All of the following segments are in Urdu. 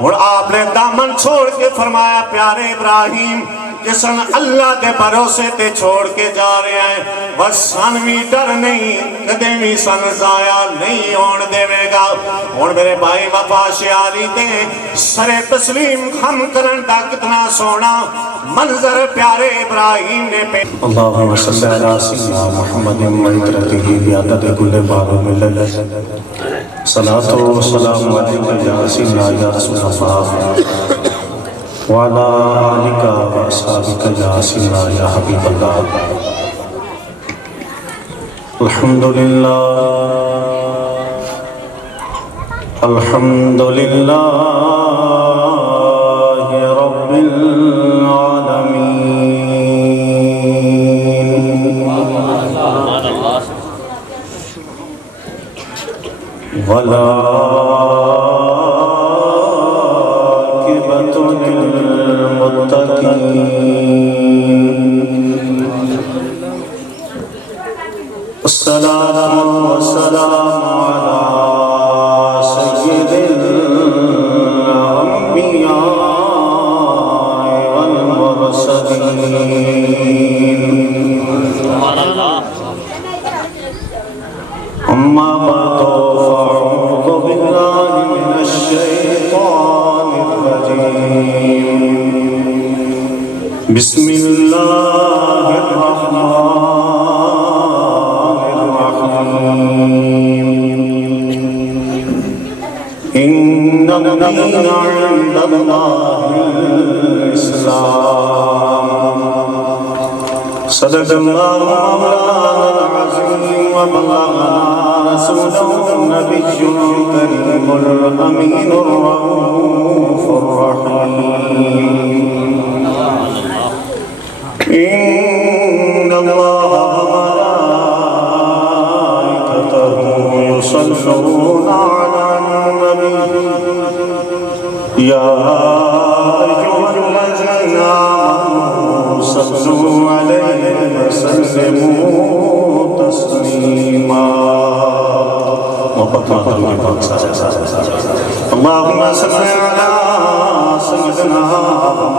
اور آپ نے دامن چھوڑ کے فرمایا پیارے ابراہیم جسن اللہ دے بھروسے تے چھوڑ کے جا رہے ہیں بس سن بھی ڈر نہیں کدے بھی سن ضائع نہیں ہون دے گا اور میرے بھائی وفا شیاری دے سر تسلیم خم کرن دا کتنا سونا منظر پیارے ابراہیم نے پہ اللہم صلی علی سیدنا محمد وعطرتہ بیعدد کل باب ملل صلاة و سلام علیکہ یا سیدنا یا رسول اللہ وعلى آلك وأصحابك يا سيدنا يا حبيب الله الحمد لله رب العالمين ولا الصلاة والسلام على سيد الأنبياء والمرسلين أما بعد فأعوذ بالله من الشيطان الرجيم بسم الله الرحمن الرحيم إن الدين عند الله الإسلام صدق الله مولانا العظيم وبلغنا رسوله النبي الكريم الأمين الرؤوف الرحيم إن الله وملائكته يصلون على النبي يا أيها الذين آمنوا صلوا عليه وسلموا تسليما اللهم صل على سيدنا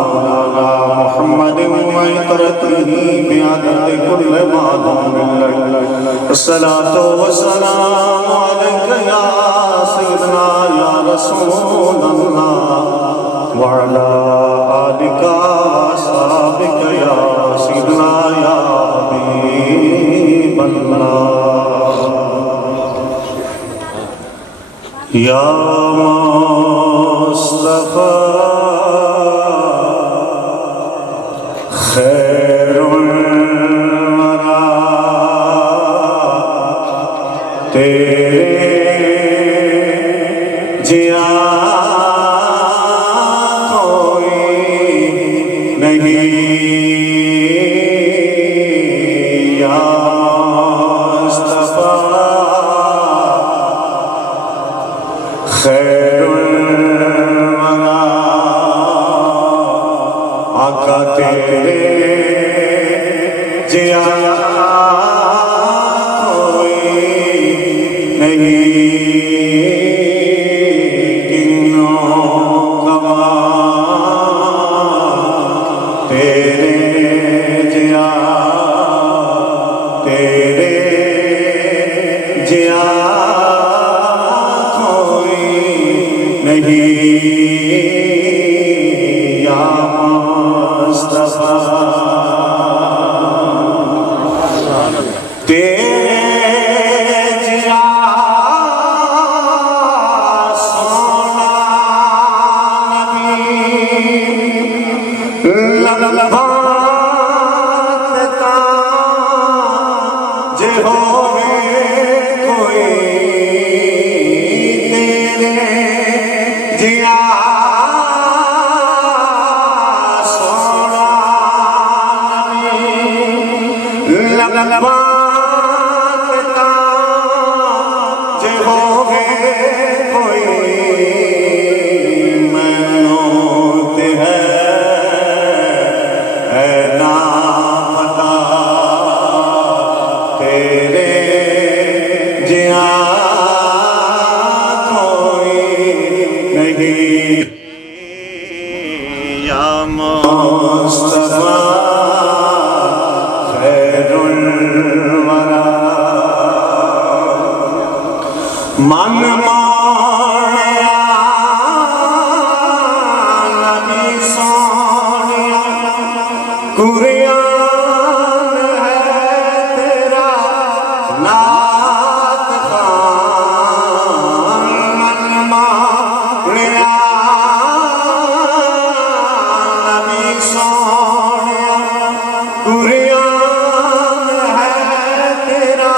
مولانا محمد وعطرته بعدد كل معلوم لك الصلاة والسلام عليك يا سيدنا يا رسول الله وعلى آلك وأصحابك يا سيدنا يا حبيب الله يا مصطفى خير الورى تیرے جیا کوئی نہیں یا مصطفیٰ خیر الورى آقا تیرے جیا کوئی نہیں کنوں کمال تیرے جیا کوئی نہیں یا مصطفیٰ یا مصطفیٰ خیر الورا من مانیا نبی سونیا قرآن ہے تیرا نعت خوان من مانیا نبی سونیا قرآن ہے تیرا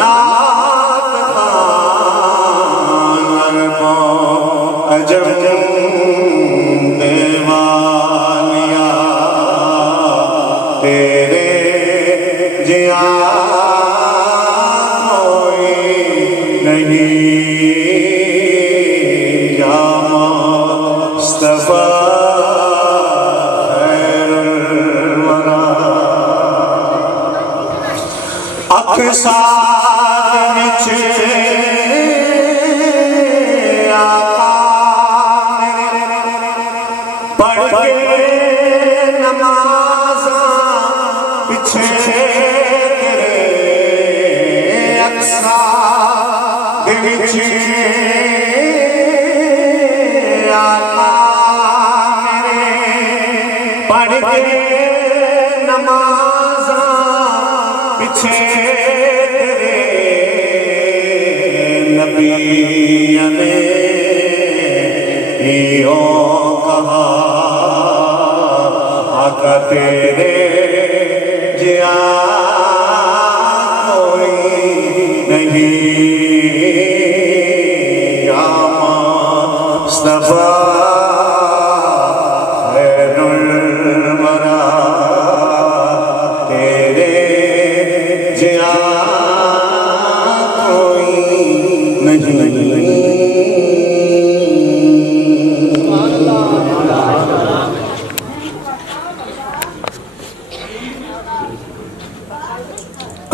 نعت خوان عجب دیوانیا تیرے جیا کوئی نہیں یا مصطفیٰ خیر الورا اقصاد وچ پڑھ کے نمازاں پچھے تیرے اقصا دے وچ آقا میرے پڑھ کے نمازاں پچھے تیرے نبی نے کہا آقا تیرے جیا کوئی نہیں یا مصطفیٰ خیر الورا تیرے جیا کوئی نہیں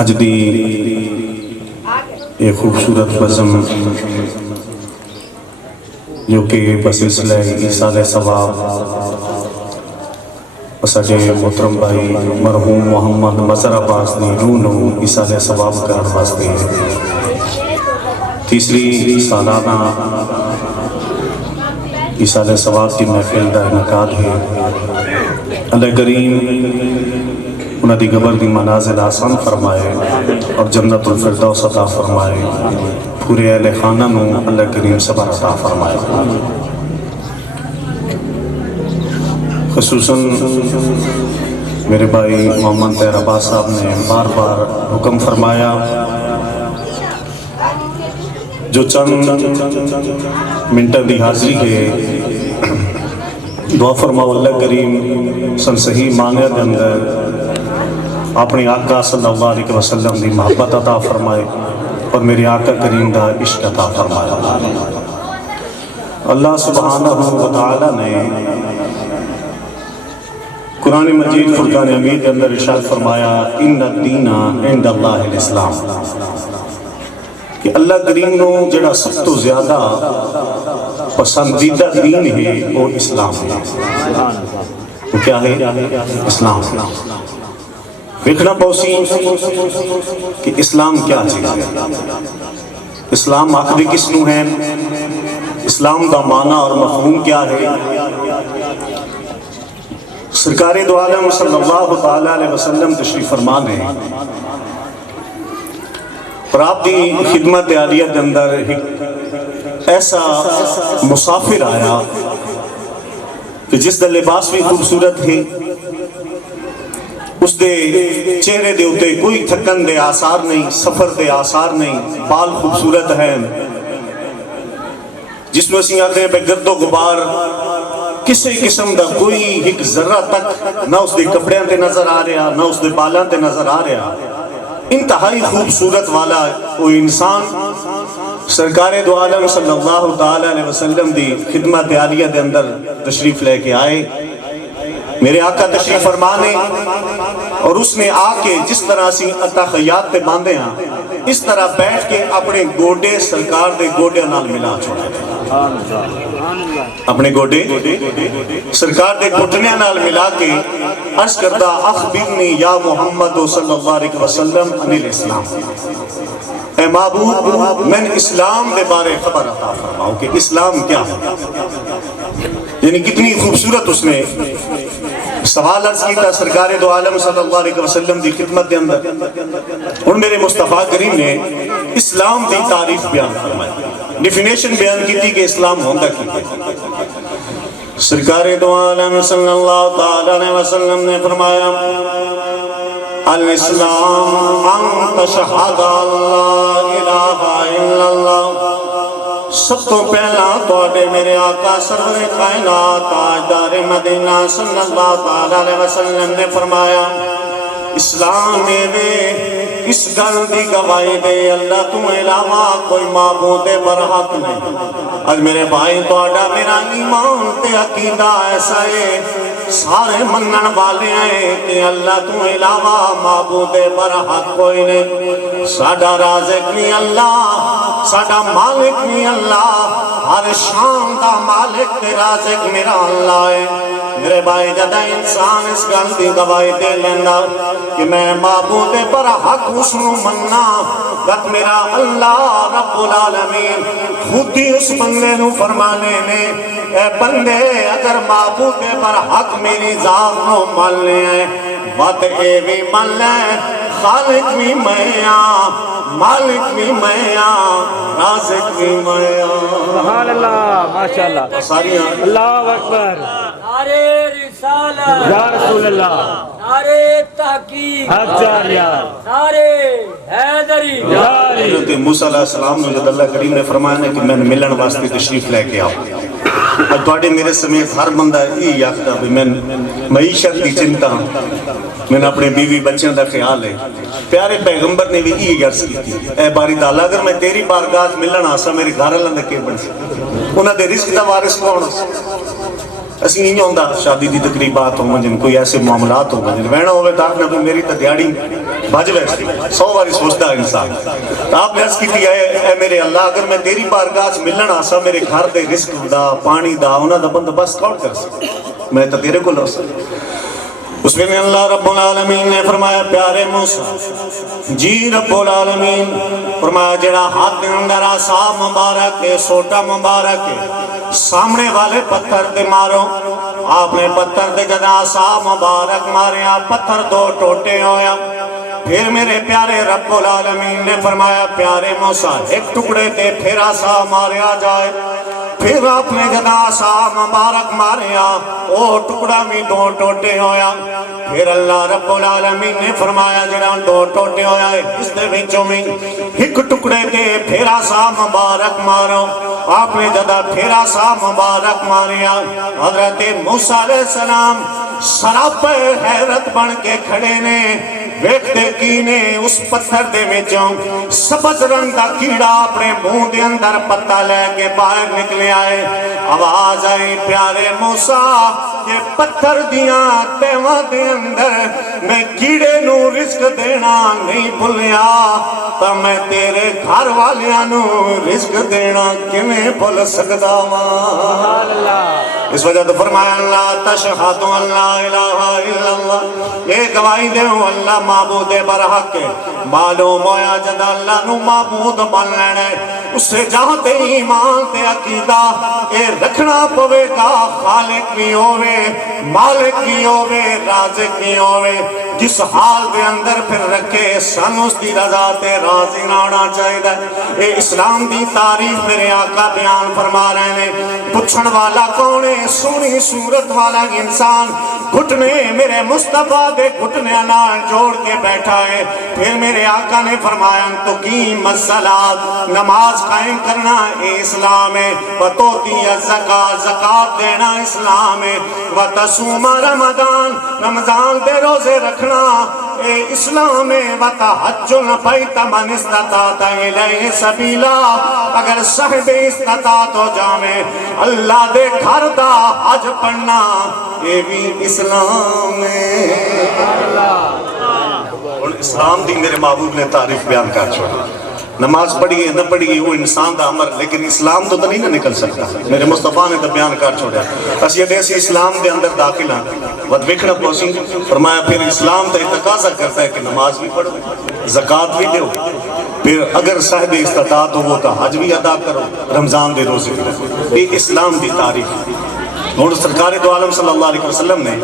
اج دی یہ خوبصورت بزم جو کہ بسلسلہ ایصال ثواب اساڈے محترم بھائی مرحوم محمد مظہر عباس نے روح ایصال ثواب کرن واسطے تیسری سالانہ ایصال ثواب کی محفل کا انعقاد ہے۔ اللہ کریم انہاں دی قبر دی منازل آسان فرمائے اور جنت الفردوس عطا فرمائے، پورے اہل خانہ نو اللہ کریم صبر عطا فرمائے۔ خصوصاً میرے بھائی محمد طاہر عباس صاحب نے بار بار حکم فرمایا جو چند منٹوں دی حاضری ہے دعا فرماؤ اللہ کریم سن صحیح معنی دے اندر اپنی آقا صلی اللہ علیہ وسلم دی محبت عطا فرمائے اور میرے آقا کریم دا عشق عطا فرمائے۔ اللہ سبحانہ و تعالی نے قرآن مجید فرقان حمید کے اندر ارشاد فرمایا ان الدین عند اللہ الاسلام، کہ اللہ کریم نو جڑا سب تو زیادہ پسندیدہ دین ہے وہ اسلام ہے۔ وہ کیا ہے؟ اسلام۔ دیکھنا پوسی کہ اسلام کیا چیز ہے، اسلام آخری کس نو ہے، اسلام کا معنی اور مفہوم کیا ہے۔ سرکار دو عالم صلی اللہ علیہ وسلم تشریف فرمان ہے اور آپ کی خدمت عالیہ کے اندر ایسا مسافر آیا کہ جس دا لباس بھی خوبصورت ہے، اس دے چہرے دے ہوتے کوئی تھکن دے آثار نہیں، سفر دے آثار نہیں، بال خوبصورت ہیں جس میں اسی آتے ہیں بے گرد و غبار کسی قسم دا کوئی ایک ذرہ تک نہ اس دے کپڑیاں تے نظر آ رہا نہ اس دے بالاں تے نظر آ رہا، انتہائی خوبصورت والا وہ انسان سرکار دو عالم صلی اللہ علیہ وسلم دی خدمت عالیہ دے اندر تشریف لے کے آئے۔ میرے آقا تشریف فرمانے اور اس نے آ کے جس طرح سی اتحیات تے باندھے ہیں اس طرح بیٹھ کے اپنے گوڑے سرکار دے گوڑے نال ملا چھوڑے۔ اپنے گوڈے سرکار دے گھٹنیاں نال ملا کے عرض کردہ اخبرنی یا محمد صلی اللہ علیہ وسلم عن الاسلام، اے محبوب میں اسلام دے بارے خبر عطا فرماؤں کہ اسلام کیا ہے۔ یعنی کتنی خوبصورت اس نے سوال عرض کیتا سرکار دو عالم صلی اللہ علیہ وسلم دی خدمت دے اندر۔ اور میرے مصطفیٰ کریم نے اسلام دی تعریف بیان فرمائی، ڈیفینیشن بیان کی تھی کہ اسلام ہوندہ کی تھی۔ سرکار دو عالم صلی اللہ علیہ وسلم نے فرمایا الاسلام ان تشہد اللہ الہ الا اللہ، سب تو پہلا توڑے میرے آقا سرور کائنات تاجدار مدینہ صلی اللہ علیہ وسلم نے فرمایا اسلام میں اس گل دی گواہی دے اللہ تو علاوہ کوئی معبود برحق نہیں۔ آج میرے بھائی توڑا میرا ایمان تے عقیدہ ایسا ہے سارے منن والے ہیں کہ اللہ تو علاوہ معبود برحق کوئی نہیں، ساڈا رازق نہیں اللہ، ساڈا مالک نہیں اللہ، ہر شان دا مالک تے رازق میرا اللہ ہے۔ میرے بھائی جدہ انسان اس گل دی گواہی دے لینا کہ میں معبود برحق اس نو مننا، وقت میرا اللہ رب العالمین خود ہی اس بندے نو فرمانے نے اے بندے اگر معبود برحق میری ذات نو مان لے ہیں بات اے بھی مان لے خالق بھی میں مالک بھی میں رازق بھی میں۔ سبحان اللہ، ماشاءاللہ، ساریاں اللہ اکبر، نعرے رسالت، یا رسول اللہ، نعرے تحقیق، حق جاریہ، نعرے حیدری، یا علی۔ حضرت موسیٰ علیہ السلام نے جب اللہ کریم نے فرمایا کہ میں ملن واسطے تشریف لے کے آؤں، اور توڑے میرے سمیت ہر بندہ یہ یافتہ بھی میں معیشت کی چنتا میں نے اپنے بیوی بچوں دا خیال ہے۔ پیارے پیغمبر نے بھی یہ عرض کی تھی اے باری تعالیٰ اگر میں تیری بارگاہ ملن آسا میرے گھر اللہ نے کے بن سکتا انہاں دے رزق دا وارث کون ہو اسی نہیں ہوندہ شادی دی تقریبات ہوں جن کوئی ایسے معاملات ہوں جن وینا ہوئے تاکنا بھی میری تا دیاڑی بھج ویسے 100 باری سوچتا ہے انسان۔ تو آپ نے عرض کی تھی اے میرے اللہ اگر میں تیری بارگاہ ملن آسا میرے گھر دے رزق دا پانی دا انہاں دا بند بس کون کر سکتا میں تا تیرے کو لو سکتا۔ اس میں اللہ رب العالمین نے فرمایا پیارے موسیٰ جی رب العالمین فرمایا جڑا ہاتھ اندر آسا مبارک ہے سوٹا مبارک ہے سامنے والے پتھر دے مارو آپ نے پتھر دے جدا آسا مبارک ماریا پتھر دو ٹوٹے ہویا۔ پھر میرے پیارے رب العالمین نے فرمایا پیارے موسیٰ ایک ٹکڑے تے پھر آسا ماریا جائے، پھر آپ نے جدا آسا مبارک ماریا او ٹکڑا بھی دو ٹوٹے ہویا۔ پھر اللہ رب العالمین نے فرمایا جڑا دو ٹوٹے ہویا ہے اس دے وچوں میں ایک ٹکڑے تے پھر آسا مبارک مارو آپ نے جدا پھر آسا مبارک ماریا۔ حضرت موسیٰ علیہ السلام سراپے حیرت بن کے کھڑے نے ویکھتے کینے اس پتھر دے وچوں سبز رنگ دا کیڑا اپنے منہ دے اندر پتہ لے کے باہر نکلے آئے۔ آواز آئی پیارے موسیٰ یہ پتھر دیاں تیواں دے اندر میں کیڑے نو رزق دینا نہیں بھولیا تا میں تیرے گھر والیاں نو رزق دینا کیویں بھول سکدا واں۔ اس وجہ تو فرمایا اللہ تشہد اللہ الہ الا اللہ یہ گواہی دے اللہ معبود برحق ہے۔ معلوم ہویا جد اللہ نو معبود بن لینے اس سے جاتے ایمان تے عقیدہ اے رکھنا پوے گا خالق بھی ہوئے مالک بھی ہوئے رازق بھی ہوئے جس حال دے اندر پھر رکھے سن اس دی رضا تے راضی نانا چاہیے۔ اے اسلام دی تعریف میرے آقا بیان فرما رہے ہیں پچھن والا کونے سونی صورت والا انسان گھٹنے میرے مصطفیٰ دے گھٹنے نال جوڑ کے بیٹھا ہے۔ پھر میرے آقا نے فرمایا تو قیم الصلاۃ نماز قائم کرنا اسلام ہے، وتؤتی الزکات زکات دینا اسلام ہے، وتصوم رمضان رمضان دے روزے رکھنا اے اسلام ہے، وتحج البیت من استطاع الیہ سبیلا اگر صاحب استطاعت ہو جاوے اللہ دے گھر دا حج پڑھنا یہ بھی اسلام ہے۔ اور اسلام دی میرے محبوب نے تعریف بیان کر چھوڑا نماز پڑھیے نہ پڑھیے وہ انسان دا عمر، لیکن اسلام تو نہیں نہ نکل سکتا. میرے مصطفیٰ نے تو بیان کر چھوڑا اسی ایسے اسلام دے اندر داخل ہیں ود وکھڑا پوسی. فرمایا پھر اسلام تو تقاضا کرتا ہے کہ نماز بھی پڑھو، زکوٰۃ بھی دو، پھر اگر صاحب استطاعت ہو وہ تو حج بھی ادا کرو، رمضان دے روزے بھی رکھو. یہ اسلام دی تاریخ ہے. اور سرکار دو عالم صلی اللہ علیہ وسلم نے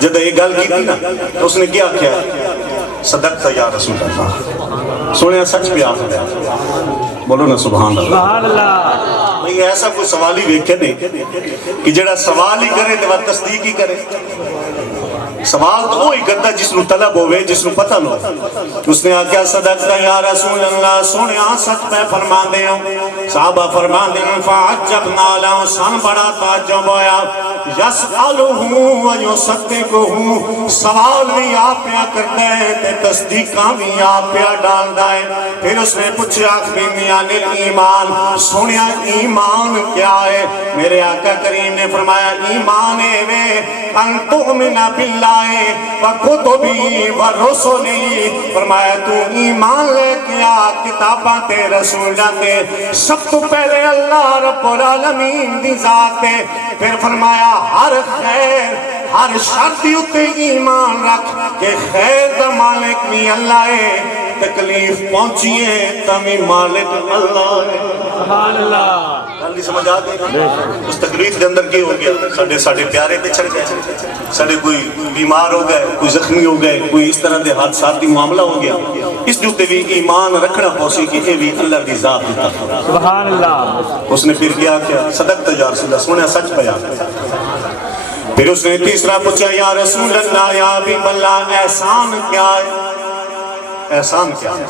جب یہ گل کی تھی نا تو اس نے کیا کیا؟ صدقت یا رسول اللہ، سونے سچ پہ آخر ہے. بولو نا سبحان اللہ. سبحان اللہ. نہیں ایسا کوئی سوال ہی ویکھے نہیں کہ جڑا سوال ہی کرے تو تصدیق ہی کرے. سوال تو وہی کرتا جس نو طلب ہوئے، جس نو پتہ نہ ہو. اس نے آکھیا صدقت یا رسول اللہ، سونے سچ پہ فرما دے ہوں. صحابہ فرما دے ہوں فعجبنا لہو، سن بڑا تعجب ہویا. یسألہ و یصدقہ، سوال بھی آپ پیا کرتا ہے تے تصدیقاں بھی آپ پیا ڈالدا ہے. پھر اس نے پوچھا اخبرنی عن الایمان، سنیا ایمان کیا ہے؟ میرے آقا کریم نے فرمایا ایمان ہے ان تؤمن باللہ وکتبہ ورسلہ. فرمایا تو ایمان لے کیا کتاباں تے رسولاں تے، سب تو پہلے اللہ رب العالمین دی ذات تے، پھر فرمایا ہر خیر ہر شر دی اتے ایمان رکھ کہ خیر دا مالک بھی اللہ ہے، تکلیف پہنچیے تمی مالک اللہ ہے. سبحان اللہ. جلدی سمجھ آ گئی. اس تکلیف کے اندر کی ہو گیا؟ ساڑھے پیارے بچھڑ گئے، ساڑھے کوئی بیمار ہو گئے، کوئی زخمی ہو گئے، کوئی اس طرح دے حادثات دی معاملہ ہو گیا. اس جو بھی ایمان رکھنا پوسی کہ یہ بھی اللہ دی ذات دیتا. سبحان اللہ. اس نے پھر کیا صدقت یا رسول اللہ، سونے سچ بیان. پھر اس نے تیسرا پوچھا یا رسول اللہ یا حبیب اللہ احسان کیا ہے؟ احسان کیا ہے؟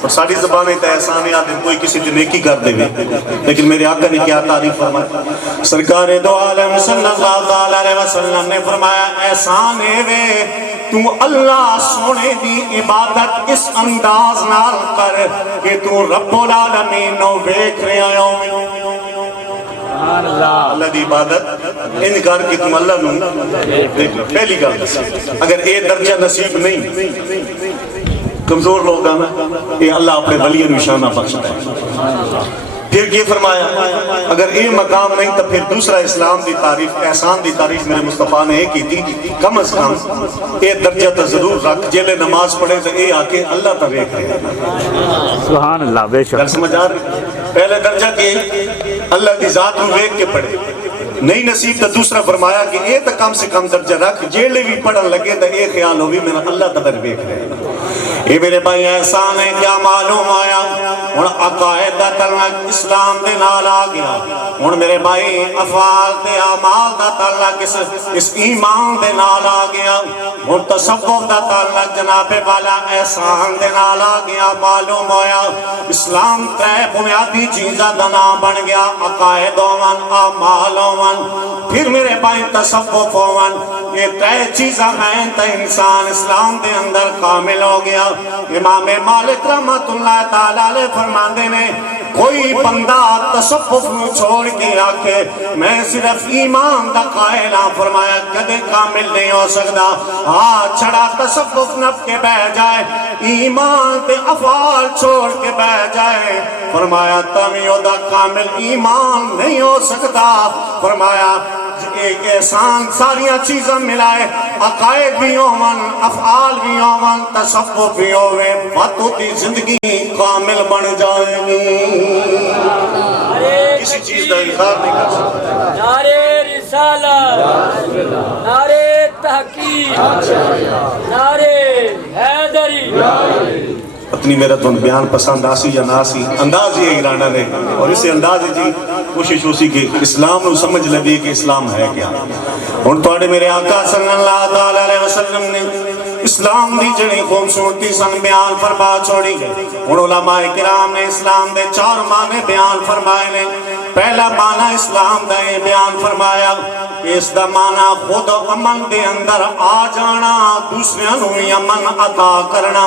اور ساری زبانیں تو احسان ہے آدم کوئی کسی دن نیکی کر دے گے، لیکن میرے آقا نے کیا تعریف فرمایا؟ سرکار دو عالم صلی اللہ علیہ وسلم نے فرمایا احسان ہے وے تو اللہ سونے دی عبادت اس انداز نال کر کہ تو رب العالمین نو دیکھ رہا ہو. اللہ دی عبادت ان کر کے تم اللہ نو دیکھ لو. پہلی گل اگر یہ درجہ نصیب نہیں، کمزور لوگ آنا یہ اللہ اپنے ولی نشانہ بخشتا ہے. پھر یہ فرمایا اگر یہ مقام نہیں تو پھر دوسرا اسلام دی تعریف، احسان دی تعریف میرے مصطفیٰ نے ایک کی تھی کم از کم یہ درجہ تو ضرور رکھ جیلے نماز پڑھے تو یہ آکے اللہ تا دیکھ رہے ہیں. سبحان اللہ. بے شک. گل سمجھ آ رہی؟ پہلے درجہ کہ اللہ کی ذات کو دیکھ کے پڑھے، نہیں نصیب تو دوسرا فرمایا کہ یہ تو کم سے کم درجہ رکھ جیلے بھی پڑھن لگے تو یہ خیال ہو بھی میرا اللہ تبر دیکھ رہے ہیں. یہ میرے بھائی احسان ہے. کیا معلوم آیا ہوں عقائد دا تعلق اسلام دے نال آ گیا. ہوں میرے بھائی افعال تے اعمال دا تعلق اس ایمان دے نال آ گیا. ہوں تصوف دا تعلق جناب والا احسان دے نال آ گیا. معلوم ہویا اسلام ترے بنیادی چیزاں دا نام بن گیا، عقائد ہون، اعمال ہون، پھر میرے بھائی تصوف ہون. یہ ترے چیزاں ہیں تو انسان اسلام دے اندر کامل ہو گیا. امام مالک رحمت اللہ تعالیٰ علیہ فرماندے نے کوئی بندہ تصوف نو چھوڑ کے آکے میں صرف ایمان دا قائل ہاں، فرمایا کدے کامل نہیں ہو سکتا. ہاں چھڑا تصوف نب کے بہ جائے، ایمان تے افعال چھوڑ کے بہ جائے، فرمایا تمیو دا کامل ایمان نہیں ہو سکتا. فرمایا ایک احسان ساریاں چیزاں ملائے، عقائد بھی ہومن، افعال بھی ہومن، تصوف بھی ہوئے، باتوں کی زندگی کامل بن جائے گی. کسی چیز کا انکار نہیں کر سکتا. نعرے رسالت، نعرے تحقیق، نعرے حیدری. اپنی میرا تو بیان پسند آسی یا نہ آسی، انداز یہ ایرانہ نے اور اسے انداز جی کوشش ہو سی کہ اسلام نو سمجھ لگے کہ اسلام ہے کیا. اور توڑے میرے آقا صلی اللہ علیہ وسلم نے اسلام دی جڑی خوبصورتی سن بیان فرما چھوڑی گئے. اور علماء کرام نے اسلام دے 4 معنی بیان فرمائے نے. پہلا معنی اسلام دا یہ بیان فرمایا کہ اس دا معنی خود امن دے اندر آ جانا، دوسرے نو امن عطا کرنا.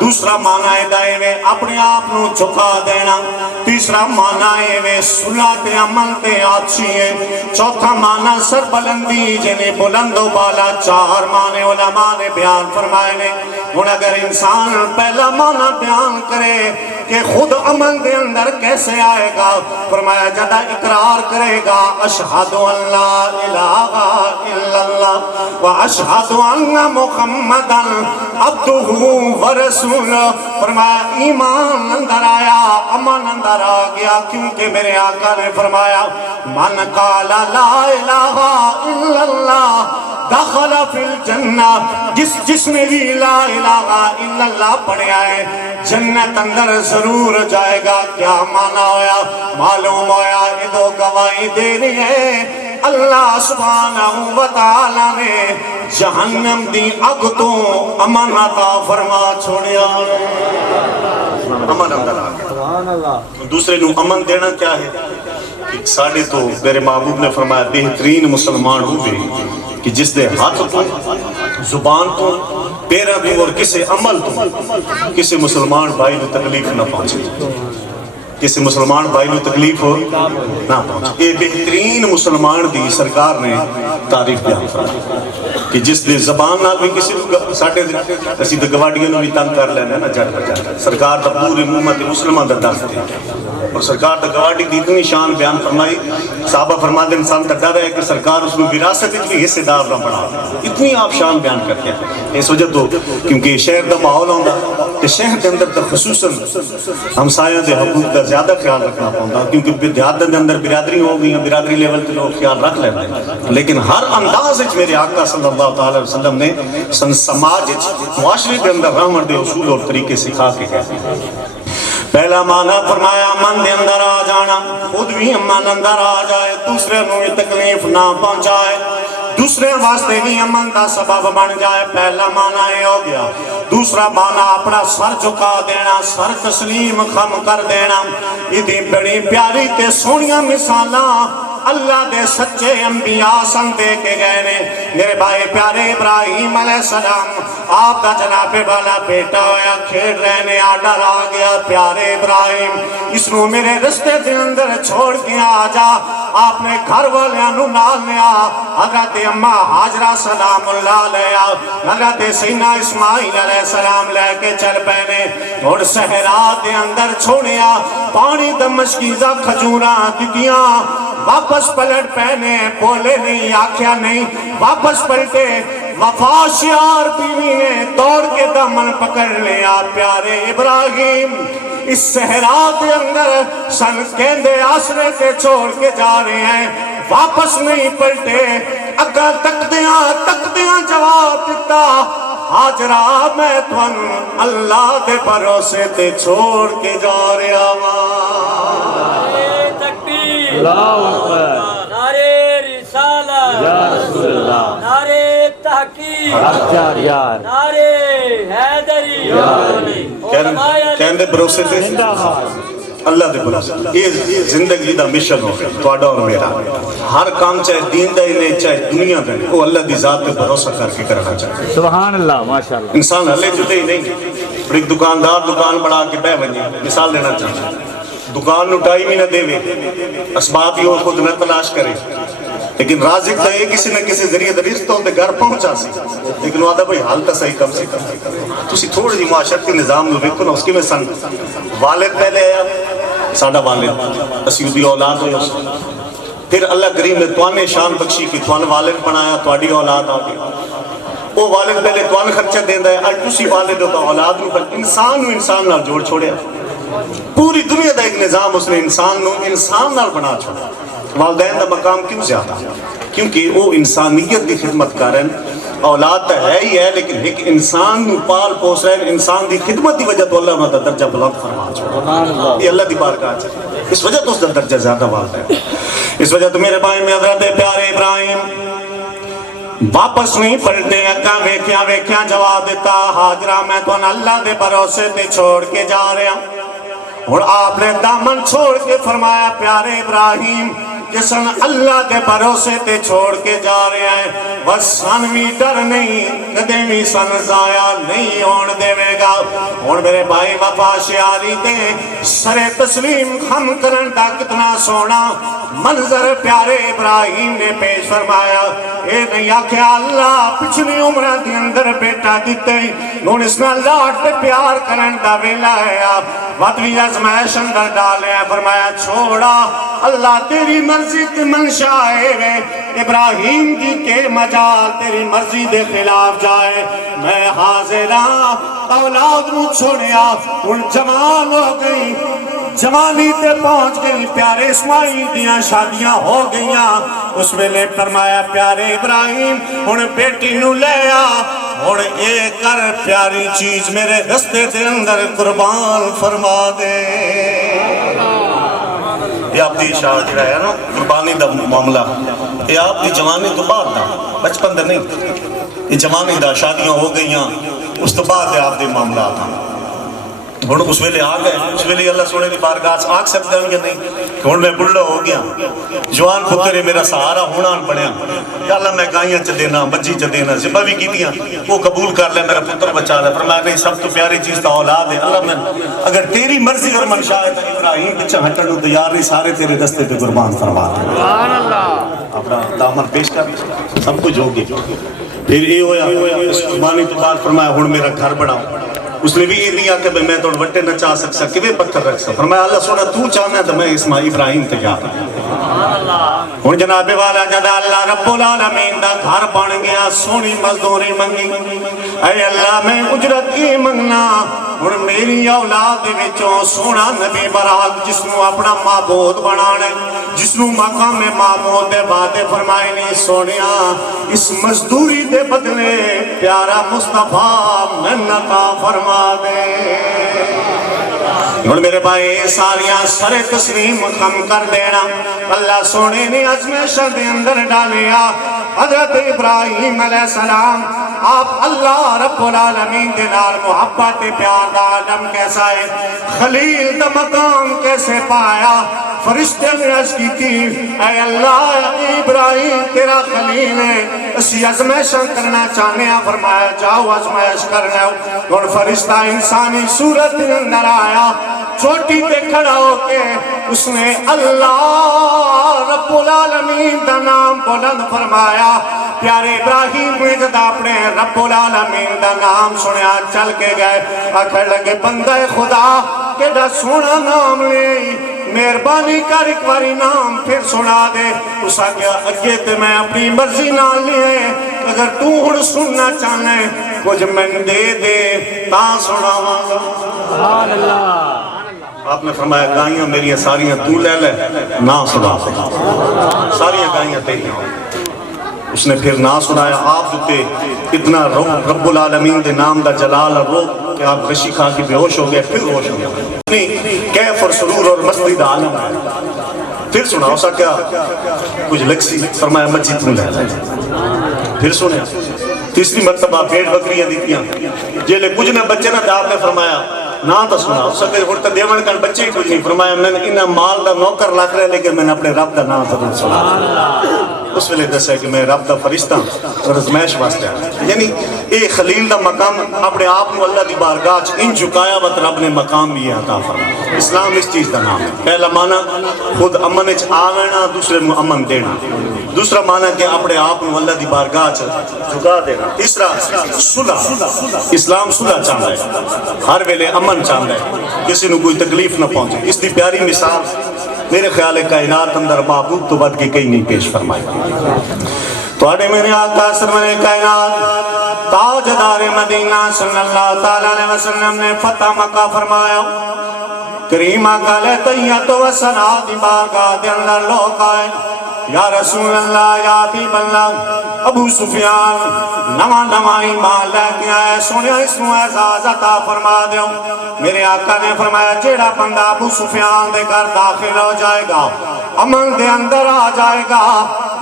دوسرا معنی ہے اپنے آپ نو جھکا دینا. تیسرا معنی ہے صلح تے امن تے آچھی ہے. چوتھا معنی سر بلندی جنہیں بلند و بالا. 4 معنی علماء نے بیان فرمائے نے. ہن اگر انسان پہلا معنی بیان کرے کہ خود امن دے اندر کیسے آئے گا؟ فرمایا جدا اقرار کرے گا اشہد ان لا الہ الا اللہ و اشہد ان محمدن عبدہ و رسول. فرمایا ایمان اندر آیا، امن اندر آ گیا، کیونکہ میرے آقا نے فرمایا من قال لا الہ الا اللہ دخل فی الجنہ. جس نے بھی لا الہ الا اللہ پڑھیا ہے جنت اندر ضرور جائے گا. کیا مانا ہویا؟ معلوم ہویا یہ دو گواہی دینی ہے اللہ سبحانہ و تعالیٰ نے جہنم دی اگ تو امن عطا فرما چھوڑیا. امن اندر آ گیا. دوسرے نو امن دینا کیا ہے؟ ساڑھے تو میرے محبوب نے فرمایا بہترین مسلمان ہوئے کہ جس دے ہاتھ تو زبان تو پیرا بھی اور کسے عمل تو کسے مسلمان بھائی کو تکلیف نہ پہنچے، کسی مسلمان بھائی کو تکلیف ہو نہ پہنچے. یہ بہترین مسلمان دی سرکار نے تعریف بیان فرمائی کہ جس دے زبان نال بھی کسی ساڈے اسی تے گواڈیاں نوں بھی تنگ کر لینا نا جٹ بجٹ. سرکار دا پوری امت مسلمان دا درد ہے اور سرکار دا گواڈی دی اتنی شان بیان فرمائی. صحابہ فرماتے ہیں انسان تے ڈر ہے کہ سرکار اس کو وراثت وچ بھی حصے دار نہ بنا دے. اتنی آپ شان بیان کرتے ہیں اس وجہ تو کیونکہ شہر دا ماحول ہوندا تے شہر دے اندر تے خصوصاً ہمسایاں دے حقوق دا زیادہ خیال رکھنا پوندا کیونکہ دیہات دے اندر برادری ہو گئی، برادری لیول تے لوگ خیال رکھ لیندے ہیں. لیکن ہر انداز وچ میرے آقا صلی اللہ تعالی علیہ وسلم نے سماج معاشرے کے اندر رحمت دے اصول اور طریقے سکھا کے گئے. پہلا معنی فرمایا امن دے اندر آ جانا، خود بھی امن اندر آ جائے، دوسرے نو بھی تکلیف نہ پہنچائے، دوسرے واسطے بھی امن کا سبب بن جائے. پہلا معنی یہ ہو گیا. دوسرا معنی اپنا سر جھکا دینا، سر تسلیم خم کر دینا. اتنی بڑی پیاری تے سونیاں مثالاں اللہ دے سچے انبیاء سن دے کے گئے نے. میرے بھائی پیارے ابراہیم علیہ السلام آپ دا جناب والا بیٹا ہویا، کھیڑ رہے نے، آڈر آ گیا پیارے ابراہیم اس نو میرے رستے دے اندر چھوڑ کے آ جا. آپ نے گھر والیاں نو نال لیا، حضرت اماں ہاجرہ سلام اللہ علیہ، حضرت سیدنا اسماعیل علیہ السلام لے کے چل پہنے اور صحرا دے اندر چھوڑیا. پانی دمشقیزہ کھجوراں دتیاں، واپس پلٹ پہنے، بولے نہیں، آکھیا نہیں، واپس پلٹے. وفا شیار بیوی نے دوڑ کے دامن پکڑ لیا. پیارے ابراہیم اس صحرا کے اندر سن کہندے آسرے کے چھوڑ کے جا رہے ہیں، واپس نہیں پلٹے. اگر تکدیاں جواب دیتا ہاجرہ میں تون اللہ دے بھروسے تے چھوڑ کے جا رہا ہوں. اللہ اکبر. نعرے رسالت یا رسول اللہ. نعرے تحقیق اچھا یار. نعرے حیدری کہندے بھروسے تے زندہ باد. اللہ دے بھروسے. یہ زندگی دا مشن ہو گیا تواڈا اور میرا. ہر کام چاہے دین دا ہی چاہے دنیا دا وہ اللہ دی ذات پہ بھروسہ کر کے کرنا چاہیے. سبحان اللہ ماشاءاللہ. انسان ہلے جدے ہی نہیں. ایک دکاندار دکان بڑھا کے بہ ونجے، مثال دینا چاہیے، دکان نو ٹائم ہی نہ دے، اسباب ہی وہ خود نہ تلاش کرے، لیکن رازق تو یہ کسی نہ کسی ذریعے رزق ہوتے گھر پہنچا سی، لیکن وہ آدھا بھائی حال تا صحیح کم سے کم. تسی تھوڑی جی معاشرتی نظام نو دیکھو نا، اس کی میں سن والد پہلے آیا، ساڈا والد اسی دی اولاد ہوئی اس. پھر اللہ کریم نے توانے شان بخشی کہ توان والد بنایا، تواڈی اولاد آ گئی. وہ والد پہلے توان خرچہ دیندا ہے، اج تسی والد ہو تو اولاد نو. انسان نو انسان نال جوڑ چھوڑیا. پوری دنیا دا ایک نظام اس نے انسان نو انسان نال بنا چھوڑا. والدین دا مقام کیوں زیادہ؟ کیونکہ وہ انسانیت دی خدمت کرن. اولاد تو ہے ہی ہے، لیکن ایک انسان نو پال پوس رہے ہیں، انسان دی خدمت دی وجہ تو اللہ انہاں دا درجہ بلند فرما چھوڑا. یہ اللہ دی بارگاہ ہے، اس وجہ تو اس دا درجہ زیادہ بات ہے. اس وجہ تو میرے بھائی میں حضرت پیارے ابراہیم واپس نہیں پلٹے، اگا ویکھیا جواب دیتا، ہاجرہ میں تو اللہ دے بھروسے تے چھوڑ کے جا رہا. اور آپ نے دامن چھوڑ کے فرمایا پیارے ابراہیم جسن اللہ دے بھروسے تے چھوڑ کے جا رہے ہیں بس سن بھی ڈر نہیں کدے بھی سن ضائع نہیں ہون دے گا اور میرے بھائی وفا شیاری تے سر تسلیم خم کرن دا کتنا سونا منظر پیارے ابراہیم نے پیش فرمایا اے نہیں آکھیا اللہ پچھلی عمرہ دی اندر بیٹا دیتے نون اس میں لاٹ پہ پیار کرن دا ویلا ہے وطوی ازمائش اندر ڈالے ہیں فرمایا چھوڑا اللہ تیری مرضی تے منشا ہے ابراہیم کی کے مجال تیری مرضی دے خلاف جائے میں حاضرہ اولاد نو چھوڑیا ان جوان ہو گئی جوانی تے پہنچ گئی پیارے اسماعیل دیاں شادیاں ہو گئیاں اس میں لے فرمایا پیارے ابراہیم ان بیٹی نو لے آ اور ایک کر پیاری چیز میرے رستے دے اندر قربان فرما دے یہ آپ دی شاہ جڑا ہے نا قربانی دا معاملہ یہ آپ دی جوانی تو بعد دا بچپن دا نہیں یہ جوانی دا شادیاں ہو گئیاں اس تو بعد ہے آپ دے معاملہ تھا ہن اس ویلے آ گئے اس ویلے اللہ سونے دی بارگاہ آگ سکتے ہیں کہ نہیں کہ ہن میں بڑھڑا ہو گیا جوان پتر میرا سہارا ہونا بنیا یا اللہ میں گائیاں چ دینا بجی چ دینا ذبح بھی کیتیاں وہ قبول کر لے میرا پتر بچا لے فرمایا نہیں سب تو پیاری چیز تو اولاد ہے اللہ میں اگر تیری مرضی اور منشا ہے تو ابراہیم پیچھے ہٹن کو تیار نہیں سارے تیرے رستے پہ قربان فرما دے سبحان اللہ اپنا دامن پیش کر سب کچھ ہوگی پھر یہ ہویا اس قربانی تو بعد فرمایا ہن میرا گھر بناؤ اس نے بھی یہ نہیں آکے میں توڑ وٹے نہ چاہ سکتا کہ پتھر رکھ سکتا فرمایا اللہ سونا تو چاہنا ہے تو میں اسماعیل ابراہیم تیار ہوں جناب والا جدا اللہ رب العالمین دا گھر بن گیا سونی مزدوری منگی اے اللہ میں اجرت کی منگنا ہوں میری اولاد دے وچوں سونا نبی براق جس نو اپنا معبود بنانے جس نو مقام معبود دے باتیں فرمائے نہیں سونیا اس مزدوری دے بدلے پیارا مصطفیٰ منتا فرما دے اور میرے بھائی ساریاں سر تسلیم خم کر دینا اللہ سونے نے ازمائش دے اندر ڈالیا حضرت ابراہیم علیہ السلام آپ اللہ رب العالمین دے نال محبت پیار دا عالم کیسا ہے خلیل دا مقام کیسے پایا فرشتے نے عرض کی تھی اے اللہ ابراہیم تیرا خلیل ہے اسی ازمائشاں کرنا چاہنے ہیں فرمایا جاؤ ازمائش کرنا اور فرشتہ انسانی صورت اندر آیا چھوٹی پہ کھڑا ہو کے اس نے اللہ رب العالمین دا نام بلند فرمایا پیارے ابراہیم نے جب اپنے رب العالمین دا نام سنیا چل کے گئے آکھر لگے بندہ خدا کہ دا سونا نام لے مہربانی کر ایک باری نام پھر سنا دے اس آگیا اگے تے میں اپنی مرضی نہ لیے اگر تو ہن سننا چاہنے کچھ من دے دے تا سنا سبحان اللہ آپ نے فرمایا گائیاں میری ساریاں تو لے لے نہ سنا ساریاں گائیاں تیری اس نے پھر نہ سنایا آپ جو تے اتنا رب العالمین دے نام دا جلال اور روح کہ آپ غشی کھا کے بے ہوش ہو گئے پھر ہوش ہو گئے کیف اور سرور اور مستی دا عالم ہے پھر سنا اسا کیا کچھ لکسی فرمایا مجید تم لے لے پھر سنے تیسری مرتبہ بیڑ بکریاں دیتیاں جیلے کچھ نہ بچے نہ آپ نے فرمایا نہ تو سنا اس کے ہڑتا دیوان کن بچے ہی کچھ نہیں فرمایا میں نے انہا مال دا نوکر لاکھ رہے لیکن میں نے اپنے رب دا نام ضرور سنا اس ویلے دس ہے کہ میں رب دا فرشتہ اور ازمائش واسطے یعنی اے خلیل دا مقام اپنے آپ کو اللہ دی بارگاہ ان جھکایا وقت رب نے مقام بھی عطا فرمایا اسلام اس چیز دا نام ہے پہلا معنی خود امن اچ آوینا دوسرے میں امن دینا دوسرا معنی کہ اپنے آپ کو اللہ دی بارگاہ جھکا دینا تیسرا صلح اسلام صلح چاہتا ہے ہر ویلے امن چاہتا ہے کسی نے کوئی تکلیف نہ پہنچے اس دی پیاری مثال میرے خیال ہے کائنات اندر محبوب تو بد کے کئی نہیں پیش فرمائی تو اڑے میرے آقا سرور کائنات تاجدار مدینہ صلی اللہ تعالیٰ علیہ وسلم نے فتح مکہ فرمایا کریم آقا لے تیت و سنا دی بارگاہ دے اندر لوگ آئے یا رسول اللہ یا حبیب اللہ ابو سفیان نواں ایمان لے کے آئے سنیا اس کو اعزاز عطا فرما دیو میرے آقا نے فرمایا جیڑا بندہ ابو سفیان دے گھر داخل ہو جائے گا امن دے اندر آ جائے گا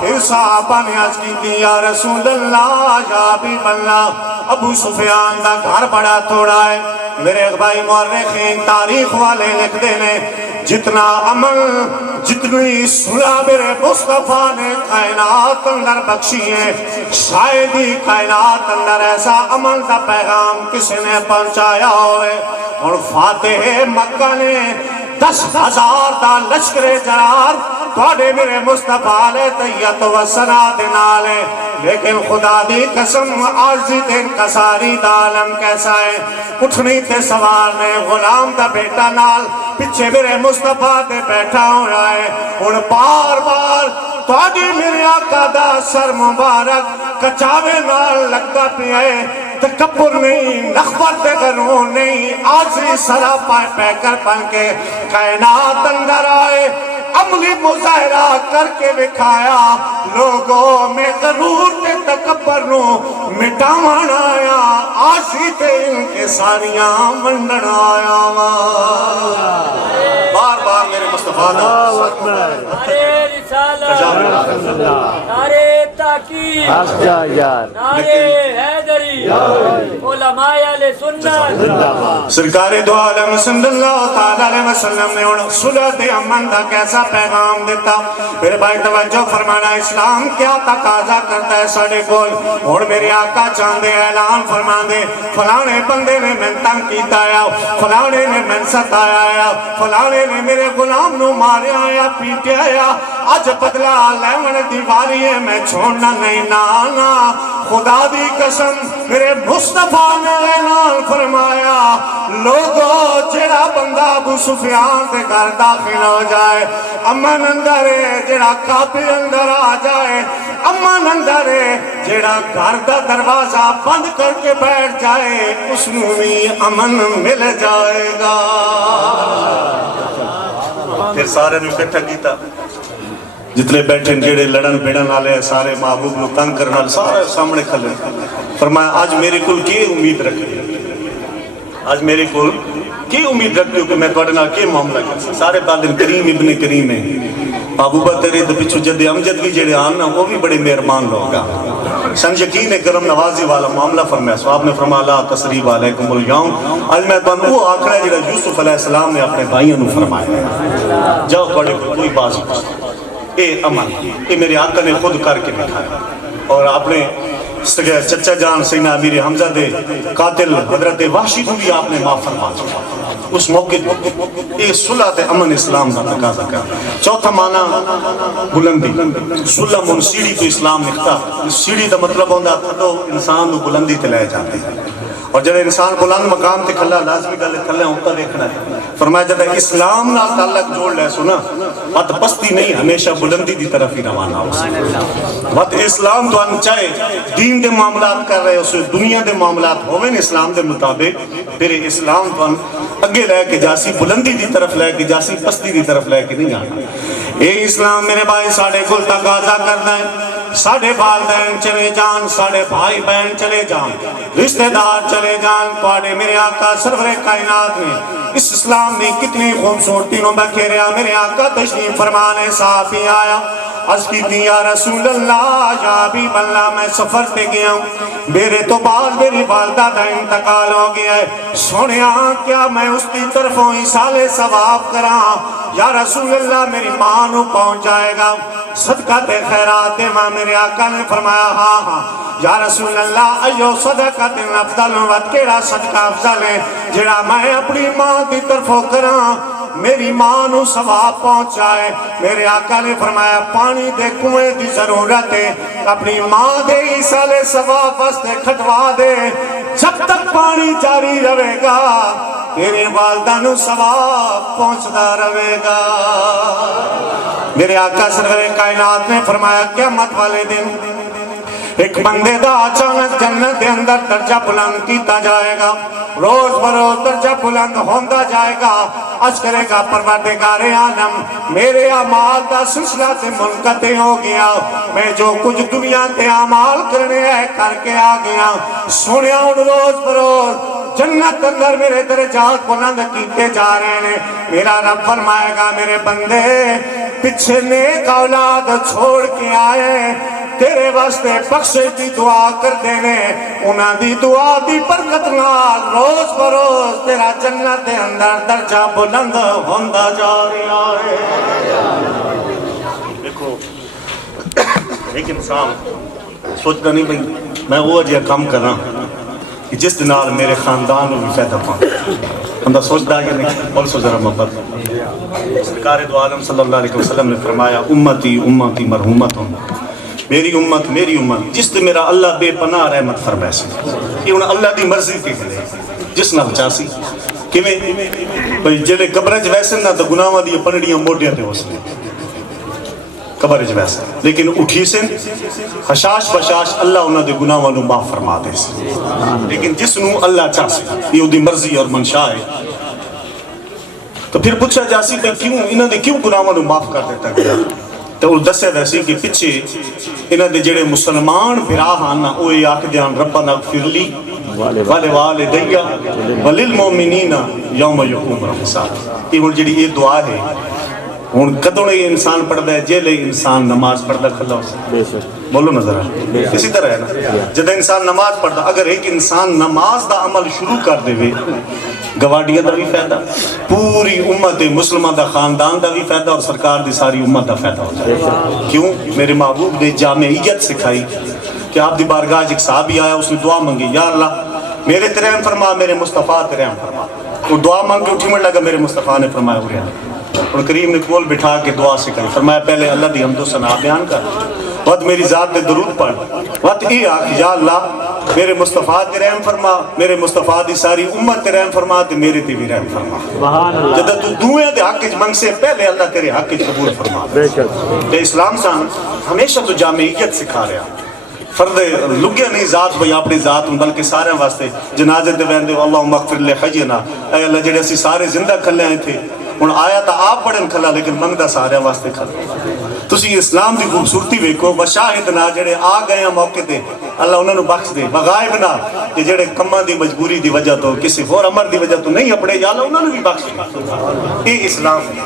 پھر صحابہ نے عرض کی تھی یا رسول اللہ یا حبیب اللہ ابو سفیان دا گھر بڑا تھوڑا ہے میرے بھائی مورخین تاریخ والے لکھ دینے جتنا عمل جتنی صلح میرے مصطفیٰ نے کائنات اندر بخشی ہے، شاید ہی کائنات اندر ایسا عمل دا پیغام کسی نے پہنچایا ہوئے۔ اور فاتح مکہ نے 10,000 دا لشکر جرار توڑے میرے مصطفیٰ علیہ تیت و سنا دنالے، لیکن خدا دی قسم عارضی تے انکساری دا عالم کیسا ہے؟ اٹھنی تے سوارنے غلام دا بیٹا نال پچھے میرے مصطفیٰ تے بیٹھا ہو رہا ہے، ان بار بار توڑی میرے آقا دا سر مبارک کچاوے نال لگتا پیئے، تکبر نہیں، نخبت غنون نہیں، عاجزی سرا پائے پہ کر پن کے کائنات اندر آئے، عملی مظاہرہ کر کے بکھایا، لوگوں میں غرور تے تکبر نو مٹاوان آیا، عاجزی تے ان کے ساریاں منڈن آیا۔ بار بار میرے مصطفیٰ اللہ اکبر، نعرے رسالت، نعرے تحقیق، حق جا یار، نعرے حیدری، علماء اہل سنت۔ سرکار دو عالم صلی اللہ تعالیٰ علیہ وسلم نے ان صلح امن دا کیسا پیغام دیتا؟ میرے بھائی توجہ فرمانا، اسلام کیا تقاضا کرتا ہے ساڑھے کوئی؟ اور میرے آقا چاندے اعلان فرمان دے، فلانے بندے نے میں تنگ کیتا آیا، فلانے نے میں ستایا آیا، فلانے نے میرے غلام نو مارے آیا، پیٹے آیا، آج بدلہ لیون دیواری ہے، میں چھوڑنا نہیں نانا۔ خدا دی قسم میرے مصطفیٰ نے اعلان فرمایا، لوگو جڑا بندہ ابو سفیان دے گھر داخل ہو جائے امن اندر ہے، جڑا قابل اندر آ جائے امن اندر ہے، جڑا گھر دا دروازہ بند کر کے بیٹھ جائے اس نو بھی امن مل جائے گا۔ پھر سارے نے اکٹھا کیتا، جتنے بیٹھے جڑے لڑن بیڑن والے سارے محبوب نو تنگ کرنے والے سارے سامنے کھلے، فرمایا آج میرے کل کی امید رکھے، آج میرے کل کی امید رکھتے ہو کہ میں توڑنا کی معاملہ کر سارے بادل کریم ابن کریم ہیں، محبوبہ تیرے دے پچھو جد امجد بھی جڑے آنا وہ بھی بڑے مہربان لوگ ہیں، سن یقین کرم نوازی والا معاملہ فرمایا۔ سو آپ نے فرمایا لا تسریب علیکم الیوم، آج میں تمہیں وہ آخر ہے جڑا یوسف علیہ السلام نے اپنے بھائیوں نے فرمایا، جاؤ توڑے کوئی باز اے امن، اے میرے آقا نے خود کر کے دکھایا۔ اور آپ نے چچا جان سیدنا امیر حمزہ دے قاتل حضرت وحشی کو بھی آپ نے معاف فرما چکا اس موقع اے صلح تے امن اسلام کا تقاضا کر۔ چوتھا معنی بلندی، صلح من سیڑھی تو اسلام نکتا، سیڑھی دا مطلب ہوندہ تھا انسان کو بلندی تے لے جاتے ہیں، اور جب انسان بلند مقام تے کھلا لازمی گلے تھلے ہوتا دیکھنا ہے۔ فرمایا جب اسلام نہ تعلق جوڑ لے سنا بات پستی نہیں، ہمیشہ بلندی دی طرف ہی روانہ ہو۔ بات اسلام تو ان چاہے دین دے معاملات کر رہے اسے دنیا دے معاملات ہوئے نا اسلام دے مطابق، پھر اسلام تو ان اگے لے کے جاسی بلندی دی طرف لے کے جاسی پستی دی طرف لے کے نہیں جانا۔ اے اسلام میرے بھائی ساڑھے کل تقاضا کرنا ہے، ساڑھے والدین چلے جان، ساڑھے بھائی بہن چلے جان، رشتہ دار چلے جان، توڑے میرے آقا سرور کائنات نے اس اسلام نے کتنی خوبصورتی نو بکھیریا۔ میرے آقا تشریف فرمانے صحابی آیا، عرض کی تھی یا رسول اللہ یا حبیب اللہ میں سفر تے گیا ہوں، میرے تو بعد میری والدہ دا انتقال ہو گیا ہے، سونیا کیا میں اس کی طرفوں ایصال ثواب کراں؟ یا رسول اللہ میری ماں نو پہنچ جائے گا، صدقہ تے خیرات دے ماں۔ میرے آقا نے فرمایا ہاں ہاں یا رسول اللہ ایو صدقہ تے افضل وقت کیڑا صدقہ افضل ہے جڑا میں اپنی ماں دی طرفوں کراں میری ماں نو ثواب پہنچائے۔ میرے آقا نے فرمایا پانی دے کنویں دی ضرورت ہے، اپنی ماں دے ایصال ثواب واسطے کھٹوا دے، جب تک پانی جاری رہے گا تیرے والدہ نو ثواب پہنچدا رہے گا۔ میرے آقا سرور کائنات نے فرمایا قیامت والے دن ایک بندے دا اچانک جنت دے اندر درجہ بلند کیتا جائے گا، روز بروز درجہ بلند ہوندہ جائے گا، عرض کرے گا پروردگار عالم میرے اعمال دا سلسلہ سے منقطع ہو گیا، میں جو کچھ دنیا تے اعمال کرنے ہے کر کے آ گیا، سنیا ان روز بروز جنت اندر میرے درجات بلند کیتے جا رہے ہیں۔ میرا رب فرمائے گا میرے بندے پیچھے نیک اولاد چھوڑ کے آئے، تیرے واسطے بخشش دی دعا کردے نے انہاں دی دعا دی برکت نال روز بروز تیرا جنت دے اندر درجہ بلند ہوندا جا رہا ہے دیکھو ایک انسان سوچتا نہیں بھئی میں وہ جہا کام کرنا کہ جس نال میرے خاندان کو بھی فائدہ پاؤں بندہ سوچتا ہے کہ نہیں اور سو ذرا محبت سرکار دو عالم صلی اللہ علیہ وسلم نے فرمایا امتی امتی مرحومت ہوں میری امت جس تے میرا اللہ بے پناہ رحمت فرمائے سی یہ انہاں اللہ دی مرضی تے کھلے جس نہ بچا سی کہ میں جلے قبرج ویسے نہ تو گناہاں دی پنڈیاں موٹیاں تے ہو سکے قبرج ویسے لیکن اٹھی سے حشاش بشاش اللہ انہاں دے گناہاں نو معاف فرما دے سی لیکن جس نو اللہ چاہ سی یہ دی مرضی اور منشا ہے تو پھر پوچھا جاسی کہ کیوں انہاں دے کیوں گناہاں نو معاف کر دیتا گیا تو وہ دسے ویسی کہ پچھے انہاں دے جڑے مسلمان بھراہ آنا اوے آکھ دیان ربنا اغفر لی والدیا وللمؤمنین یوم یقوم الحساب یہ جڑی یہ دعا ہے ہن کدوں یہ انسان پڑھدا ہے جیلے انسان نماز پڑھدا کھلا ہو بولو نظر ہے اسی طرح ہے نا جب انسان نماز پڑھدا اگر ایک انسان نماز دا عمل شروع کر دے گواڈیاں دا بھی فائدہ پوری امت مسلمان دا خاندان دا بھی فائدہ اور سرکار دی ساری امت دا فائدہ ہو جائے کیوں میرے محبوب نے جامعیت سکھائی کہ آپ دی بارگاہ ایک صحابی آیا اس نے دعا مانگی یا اللہ میرے تے رحم فرما میرے مصطفیٰ تے رحم فرما وہ دعا مانگ کے اٹھی مڑ لگا میرے مصطفیٰ نے فرمایا ہو رہا اور کریم نے کول بٹھا کے دعا سکھائی فرمایا پہلے اللہ دی حمد و ثنا بیان کر وقت میری ذات پہ درود پڑھ وقت یہ آکھ یا اللہ میرے مصطفیٰ تے رحم فرما میرے مصطفیٰ دی ساری امت تے رحم فرما تے میرے تے بھی رحم فرما جب تو دعائیں دے حق منگ سے پہلے اللہ تیرے حق قبول فرما تے اسلام سان ہمیشہ تو جامعیت سکھا رہا فرد لگیا نہیں ذات بھئی اپنی ذات بلکہ سارے واسطے جنازے دے ویندے اللہم اغفر لے حجنا اے اللہ جڑے اسی سارے زندہ کھلے آئے تھے ہن آیا تا آپ بڑن کھلا لیکن منگدا سارے واسطے کھلا تسی اسلام دی خوبصورتی ویکھو بشاہد نہ جڑے آ گئے ہیں موقع تے اللہ انہاں نو بخش دے بغائب نہ کہ جڑے کماں دی مجبوری دی وجہ تو کسی اور امر دی وجہ تو نہیں اپڑے یا اللہ انہاں نو بھی بخش دے یہ اسلام ہے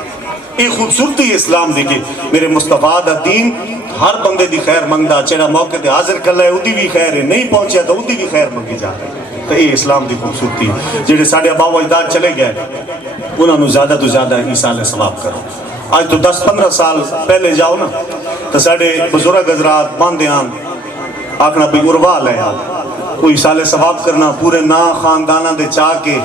یہ خوبصورتی اسلام دی کہ میرے مصطفیٰ دا دین ہر بندے دی خیر منگدا چڑا موقع تے حاضر کھلا ہے اودی بھی خیر ہے نہیں پہنچیا تو اودی بھی خیر منگی جا رہی تو یہ اسلام دی خوبصورتی ہے جڑے ساڈے آبا و اجداد چلے گئے انہاں نو زیادہ تو زیادہ ایصال ثواب کرو آج تو 10-15 سال پہلے جاؤ نا تو ساڑھے بزرگ حضرات باندیان آکھنا بھی عربا لے کوئی ایصال ثواب کرنا پورے نا خاندانہ دے چاہ کے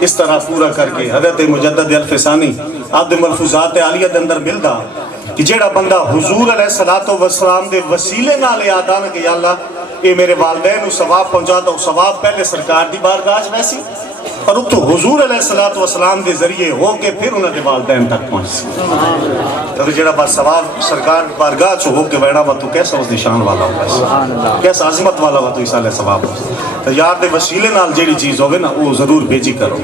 اس طرح پورا کر کے حضرت مجدد الفسانی آپ دے ملفوظات عالیہ دے اندر ملدا کہ جیڑا بندہ حضور علیہ السلام دے وسیلے نہ لے آدھا نا کہ یا اللہ یہ میرے والدین کو ثواب پہنچاتا ہوں ثواب پہلے سرکار دی بارگاہ ویسی اور اتو حضور علیہ السلام دے ذریعے ہو کے پھر انہوں نے والدین تک پہنچ سی اور جڑا بات ثواب سرکار بارگاہ چو ہو کے بیڑا با تو کیسا اس نشان والا ہوگا کیسا عظمت والا با تو ایصال ثواب ہوگا تو یار دے وسیلے نال جیڑی چیز ہوگی نا وہ ضرور بھیجی کرو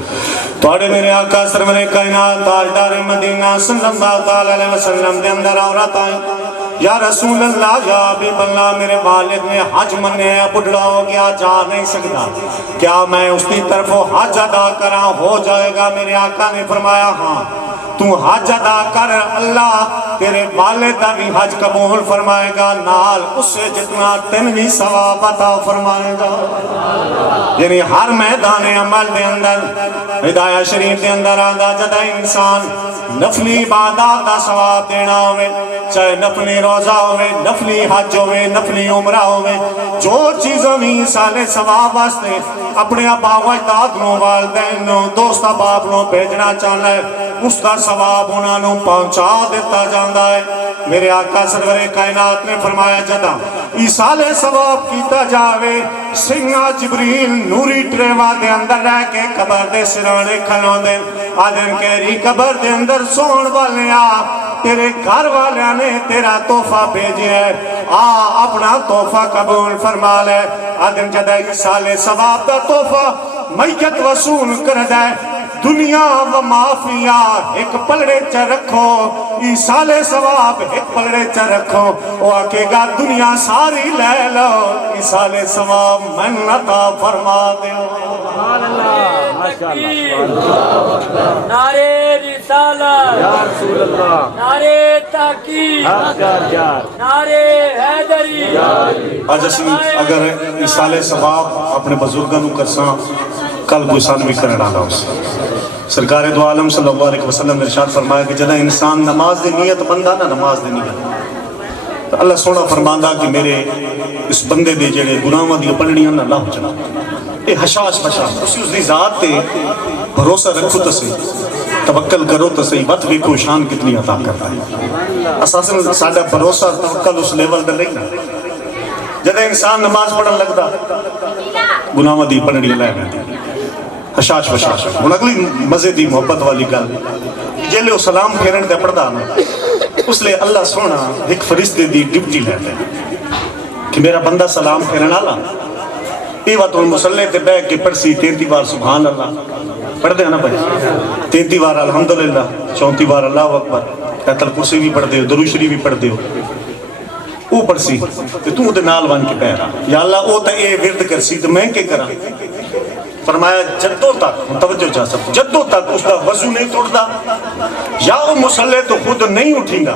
توڑے میرے آقا سرور کائنات تاجدار مدینہ صلی اللہ علیہ وسلم دے اندر عورت آئیں یا رسول اللہ یا حبیب اللہ میرے والد نے حج مننے ہیں بڑھڑا ہو گیا جا نہیں سکتا کیا میں اس کی طرف حج ادا کرا ہو جائے گا میرے آقا نے فرمایا ہاں تو حج ادا کر اللہ تیرے والد کا بھی حج قبول فرمائے گا نال اس سے جتنا تن بھی ثواب عطا فرمائے گا یعنی ہر میدان عمل دے اندر ہدایہ شریف دے اندر آدھا جدہ انسان نفلی عبادات دا ثواب دینا ہوئے چاہے نفلی روزہ ہوئے نفلی حج ہوئے نفلی عمرہ ہوئے جو چیزوں میں ایصال ثواب واسطے اپنے ابا و اجداد نو والدین نو دوست احباب نو بھیجنا چاہنا ہے اس کا ثواب انہاں نو پہنچا دیتا جاندا ہے میرے آقا سرور کائنات نے فرمایا جدا ایصال ثواب کیتا جاوے سنگا جبریل نوری ٹریوا دے اندر رہ کے قبر دے سرانے کھلوں دے آدھن کہری قبر دے اندر سون والے تیرے گھر والے نے تیرا تحفہ بھیجے ہے اپنا تحفہ قبول فرما لے آدھن جدا ایصال ثواب دا تحفہ میت وصول کر دے دنیا و معافیا ایک پلڑے چ رکھو ایصال ثواب ایک پلڑے چ رکھو وہ آکے گا دنیا ساری لے لو ایصال ثواب من عطا فرما دیو نعرے رسالت یا رسول اللہ نعرے تحقیق حق جار نعرے حیدری اج اسی اگر ایصال ثواب اپنے بزرگاں نو کرساں کل کوئی سان بھی کرنا نہ اس سرکار دو عالم صلی اللہ علیہ وسلم نے ارشاد فرمایا کہ جدہ انسان نماز دی نیت بندہ نہ نماز دی نیت تو اللہ سونا فرماندا کہ میرے اس بندے دے جڑے گناہاں دی پڑھنیاں نہ لاہ چلا اے حشاش بشاش اسی اس دی ذات تے بھروسہ رکھو تو صحیح توکل کرو تو صحیح وقت دیکھو شان کتنی عطا کرتا ہے اساساً ساڈا بھروسہ توکل اس لیول تے نہیں نا جدہ انسان نماز پڑھن لگدا گناہاں دی پڑھنیاں لے ویندی حشاش بشاش ہن اگلی مزے دی محبت والی گل جیلے وہ سلام پھیرن تے پڑھدا نا اس لئے اللہ سونا ایک فرشتے دی ڈیوٹی لیتے کہ میرا بندہ سلام پھیرن والا یہ وقت ان مسلح تے بیٹھ کے پڑھسی 33 بار سبحان اللہ پڑھ دے نا بھائی 33 بار الحمدللہ 34 بار اللہ اکبر ایت الکرسی بھی پڑھ دے ہو درود شریف بھی پڑھ دے ہو وہ پڑھسی کہ تو دے نال بن کے پہ رہا یا اللہ او تے اے ورد کرسی تے میں کے کراں فرمایا جدوں تک توجہ چاہ سکتا جدوں تک اس کا وضو نہیں توڑدا یا وہ مسلح تو خود نہیں اٹھیں گا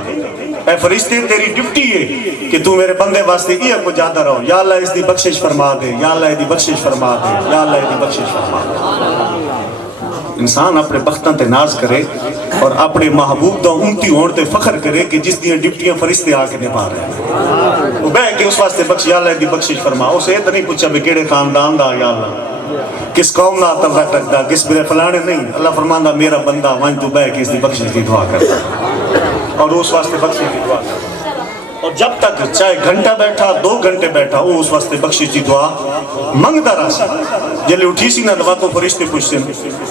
اے فرشتے تیری ڈیوٹی ہے کہ تو میرے بندے واسطے یہ کو جاتا رہو یا اللہ اس دی بخشش فرما دے یا اللہ اس دی بخشش فرما دے یا اللہ اس دی بخشش فرما دے انسان اپنے بختاں تے ناز کرے اور اپنے محبوب دا امتی ہون تے فخر کرے کہ جس دیاں ڈیوٹیاں فرشتے آ کے نبھا رہے ہیں وہ بیٹھ کے اس واسطے بخش یا اللہ اس دی بخشش فرما اسے یہ تو نہیں پوچھا بھی کیڑے خاندان دا یا اللہ کس قوم نہ تعلق رکھدا کس میرے فلانے نہیں اللہ فرماندا میرا بندہ وہیں تو بیٹھ کے اس دی بخشش دی دعا کرتا اور اس واسطے بخشش دی دعا کرتا اور جب تک چاہے گھنٹہ بیٹھا 2 گھنٹے بیٹھا وہ اس واسطے بخشش دی دعا منگدا رہا سی جلے اٹھی سی نہ دعا تو فرشتے پوچھتے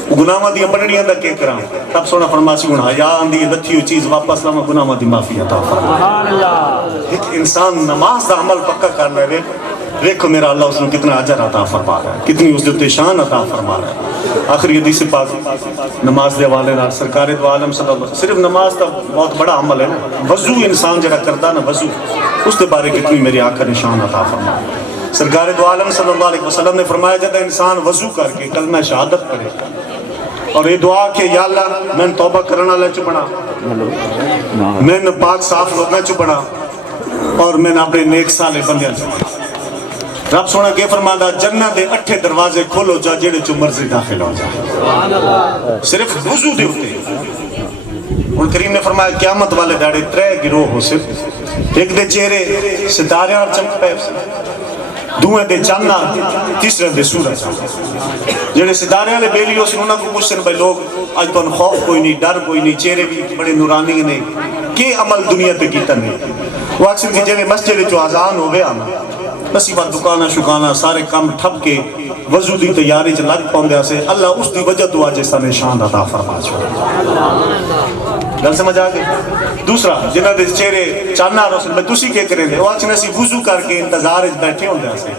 وہ گناہاں دی پڑھنیاں دا کی کراں تب سونا فرماسی ہن حیا آندی لتھی ہوئی چیز واپس لاواں گناہاں دی معافی عطا فرما سبحان اللہ ایک انسان نماز دا عمل پکا کر لے دیکھو میرا اللہ اس نے کتنا اجر عطا فرما رہا ہے کتنی اس دے شان عطا فرما رہا ہے آخری حدیث پاک نماز دے حوالے نال سرکار دو عالم صلی اللہ علیہ وسلم صرف نماز تا بہت بڑا عمل ہے نا وضو انسان جڑا کردا نا وضو اس دے بارے کتنی میری آقا نے شان عطا فرما سرکار دو عالم صلی اللہ علیہ وسلم نے فرمایا جب انسان وضو کر کے کلمہ شہادت پڑھے اور یہ دعا کہ یا اللہ میں توبہ کرنے والے چ بنا میں پاک صاف لوگاں چ بنا اور میں اپنے نیک صالح بندیاں چ بنا رب سونا کے فرماتا جنت دے 8 دروازے کھولو جا جڑے چ مرضی داخل ہو جائے صرف وضو دے اوتے اور کریم نے فرمایا قیامت والے داڑے 3 گروہ ہو صرف ایک دے چہرے ستارے اور چمک پے دوئے دے چاند تیسرے دے سورج جڑے ستارے والے بیلی اس انہاں کو پوچھن بھائی لوگ اج تو خوف کوئی نہیں ڈر کوئی نہیں چہرے بھی بڑے نورانی نے کی عمل دنیا تے کیتا نہیں وہ اکثر کہ جڑے مسجد چ اذان ہوے آنا نصیبہ دکانہ شکانہ سارے کام ٹھپ کے وضو دی تیاری چ لگ پوندے سے اللہ اس دی وجہ تو اج اس نے شان عطا فرما چھوڑا گل سمجھ آ گئی دوسرا جنہاں دے چہرے چانا روشن میں تسی کے کرے دے وہ اچ نسی وضو کر کے انتظار وچ بیٹھے ہوندے سے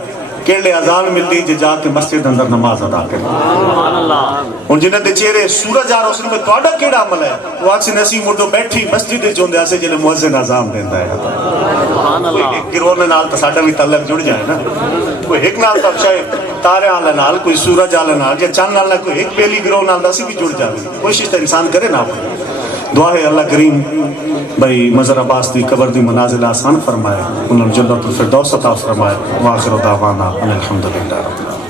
کیڑے اذان ملدی جے جا کے مسجد اندر نماز ادا کرے سبحان اللہ ہن جنہاں دے چہرے سورج آ روشن میں تہاڈا کیڑا عمل ہے وہ اچ نسی مڈو بیٹھی مسجد وچ ہوندے سے جے مؤذن اذان دیندا ہے سبحان اللہ ایک گروہ نال تے ساڈا بھی تعلق جڑ جائے نا کوئی ایک نال تے شاید تارے والے نال کوئی سورج والے نال یا چاند نال کوئی ایک پہلی گروہ نال اسی بھی جڑ جاوے کوشش تے انسان کرے نا دعا ہے اللہ کریم بھائی مظہر عباس دی قبر دی منازل آسان فرمائے انہوں جنت الفردوس عطا فرمائے وآخر دعوانا الحمدللہ رب العالمین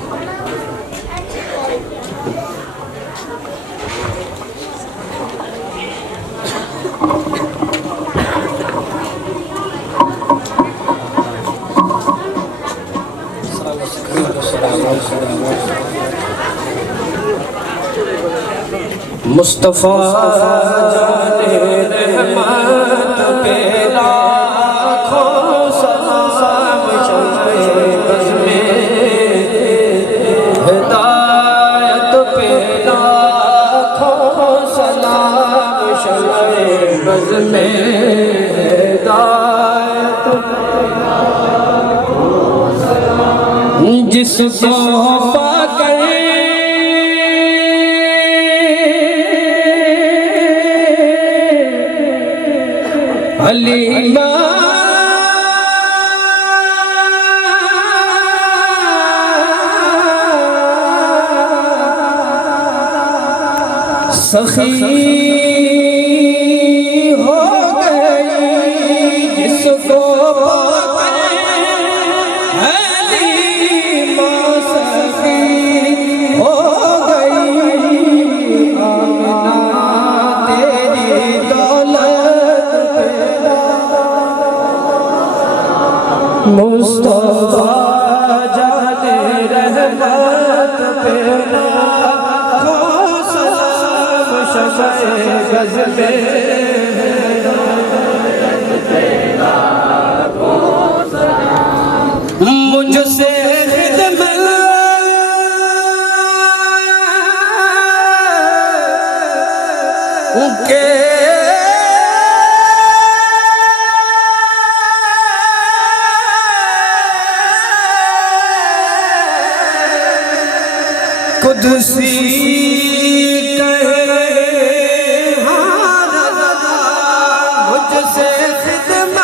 مصطفیٰ جان رحمت پہ لاکھوں سلام شمع بز میں ہدایت پہ لاکھوں سلام شمع بز میں ہدایت جس کو پا کر حلیمہ سخی ہو گئی جس کو پا کر مصطفیٰ جانے رحمت پہ لاکھوں سلام شفع غز میں مجھ سے خدمت کے قدسی کہے ہاں رضا مجھ سے خدمت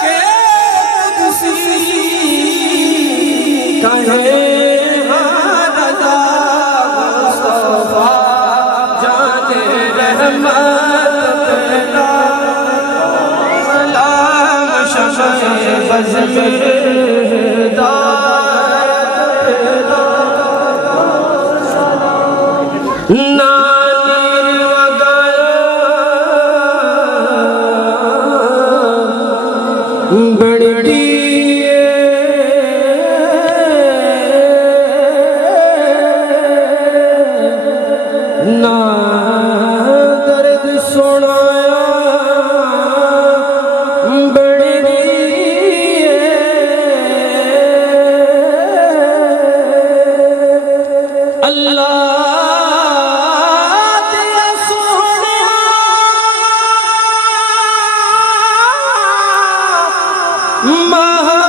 کے قدسی کہے ہاں رضا مصطفیٰ جانے رحمت پہ سلام شفع غز میں نانی وغیرہ بڑی نا درد سنایا بڑی اللہ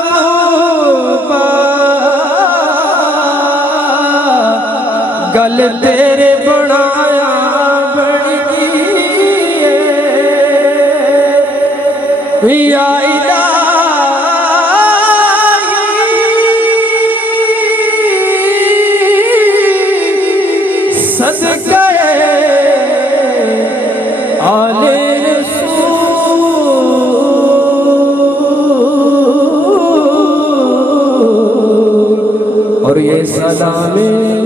محبوبہ گل تیرے بنایا بڑی یا الہی صدقہ آل اور یہ سلام